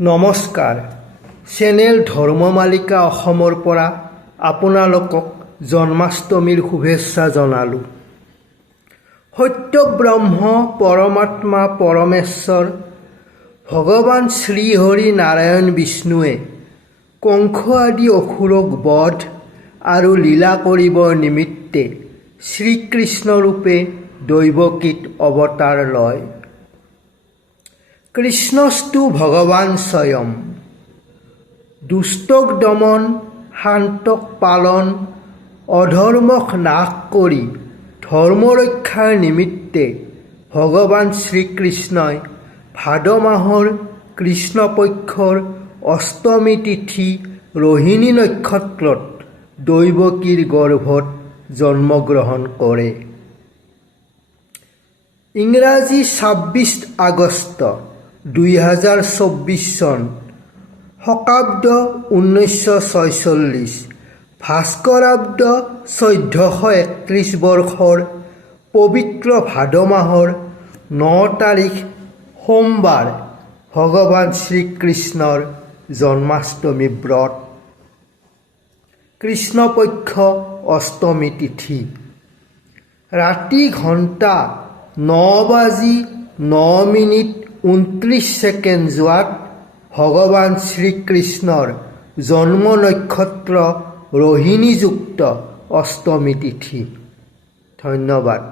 নমস্কাৰ। চেনেল ধৰ্মমালিকা অসমৰ পৰা আপোনালোকক জন্মাষ্টমীৰ শুভেচ্ছা জনালোঁ। সত্য ব্ৰহ্ম পৰমাত্মা পৰমেশ্বৰ, ভগৱান শ্ৰীহৰি নাৰায়ণ বিষ্ণুৱে কংস আদি অসুৰক বধ আৰু লীলা কৰিবৰ নিমিত্তে শ্ৰীকৃষ্ণৰূপে দৈৱকীত অৱতাৰ লয়। কৃষ্ণস্তু ভগৱান স্বয়ং। দুষ্টক দমন, শান্তক পালন অধৰ্মক নাশ কৰি, ধৰ্ম ৰক্ষাৰ নিমিত্তে ভগৱান শ্ৰীকৃষ্ণই ভাদ মাহৰ কৃষ্ণপক্ষৰ অষ্টমী তিথি ৰোহিণী নক্ষত্ৰত দৈৱকীৰ গৰ্ভত জন্মগ্ৰহণ কৰে। ইংৰাজী ছাব্বিছ আগষ্ট দুই হাজাৰ চৌব্বিছ চন শকাব্দ ঊনৈছশ ছয়চল্লিছ ভাস্কৰাব্দ চৈধ্যশ একত্ৰিছ বৰ্ষৰ পবিত্ৰ ভাদ মাহৰ ন তাৰিখ সোমবাৰ ভগৱান শ্ৰীকৃষ্ণৰ জন্মাষ্টমী ব্ৰত। কৃষ্ণপক্ষ অষ্টমী তিথি। ৰাতি ঘণ্টা ন বাজি ন মিনিট ঊনত্ৰিছ ছেকেণ্ড যোৱাত ভগৱান শ্ৰীকৃষ্ণৰ জন্ম নক্ষত্ৰ ৰোহিণীযুক্ত অষ্টমী তিথি। ধন্যবাদ।